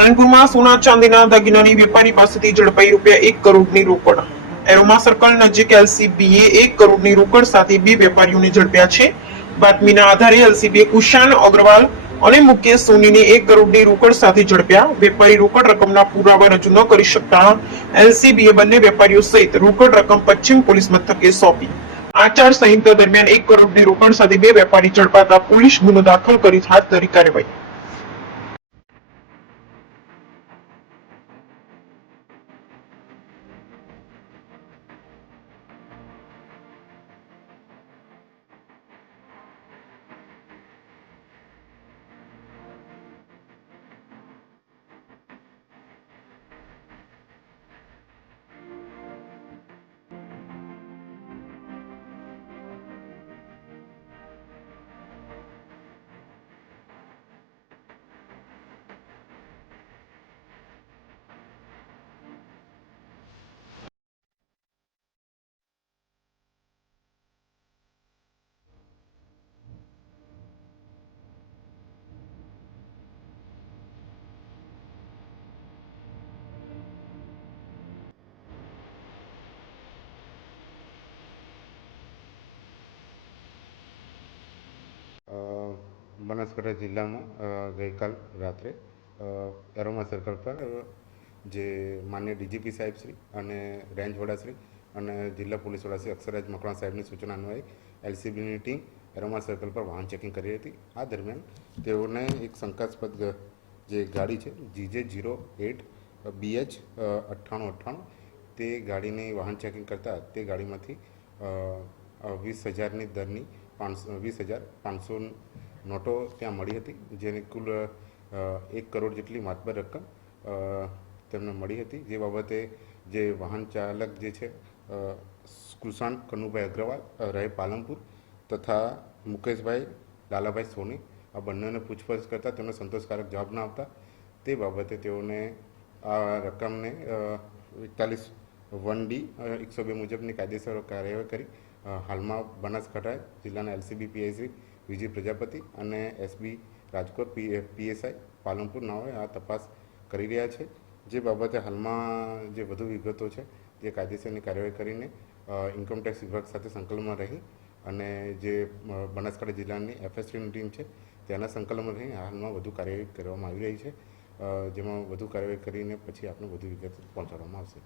પાલનપુરમાં સોના ચાંદીના દાગીનાની વેપારી પાસેથી ઝડપાઈ ₹1 કરોડની રોકડ. એરોમા સર્કલ નજીક એલસીબીએ 1 કરોડની રોકડ સાથે બે વેપારીઓને ઝડપ્યા છે. બાતમીના આધારે એલસીબીએ કુશાન અગ્રવાલ અને મુકેશ સોનીને 1 કરોડની રોકડ સાથે ઝડપ્યા. વેપારી રોકડ રકમના પુરાવા રજૂ ન કરી શકતા એલસીબીએ બંને વેપારીઓ સહિત રોકડ રકમ પશ્ચિમ પોલીસ મથકે સોંપી. આચાર સંહિતા દરમિયાન 1 કરોડની રોકડ સાથે બે વેપારી ઝડપાતા પોલીસ ગુનો દાખલ કરી હાથ ધરી કાર્યવાહી. બનાસકાંઠા જિલ્લામાં ગઈકાલ રાત્રે એરોમા સર્કલ પર જે માન્ય ડીજીપી સાહેબ શ્રી અને રેન્જ વડા શ્રી અને જિલ્લા પોલીસ વડા શ્રી અક્ષરરાજ મકવાણા સાહેબની સૂચના અન્વયે એલસીબીની ટીમ એરોમા સર્કલ પર વાહન ચેકિંગ કરી હતી. આ દરમિયાન તેઓને એક શંકાસ્પદ જે ગાડી છે GJ08 BH 9898 તે ગાડીની વાહન ચેકિંગ કરતાં તે ગાડીમાંથી 20,000ની દરની 20,500 નોટો ત્યાં મળી હતી, જેની કુલ 1 કરોડ જેટલી માતબર રકમ તેમને મળી હતી. જે બાબતે જે વાહન ચાલક જે છે કુશાન કનુભાઈ અગ્રવાલ રહે પાલનપુર તથા મુકેશભાઈ લાલાભાઈ સોની આ બંનેને પૂછપરછ કરતાં તેમને સંતોષકારક જવાબ ના આપતા તે બાબતે તેઓને આ રકમને 41(1)D 102 મુજબની કાયદેસર કાર્યવાહી કરી હાલમાં બનાસકાંઠા જિલ્લાના એલસીબી પીઆઈ શ્રી વિજય પ્રજાપતિ અને એસબી રાજકોટ પીએસઆઈ પાલનપુર નાઓએ આ તપાસ કરી રહ્યા છે. જે બાબતે હાલમાં જે વધુ વિગતો છે તે કાયદેસરની કાર્યવાહી કરીને ઇન્કમટેક્સ વિભાગ સાથે સંકલનમાં રહી અને જે બનાસકાંઠા જિલ્લાની એફએસટીની ટીમ છે તેના સંકલનમાં રહી હાલમાં વધુ કાર્યવાહી કરવામાં આવી રહી છે, જેમાં વધુ કાર્યવાહી કરીને પછી આપણે વધુ વિગત પહોંચાડવામાં આવશે.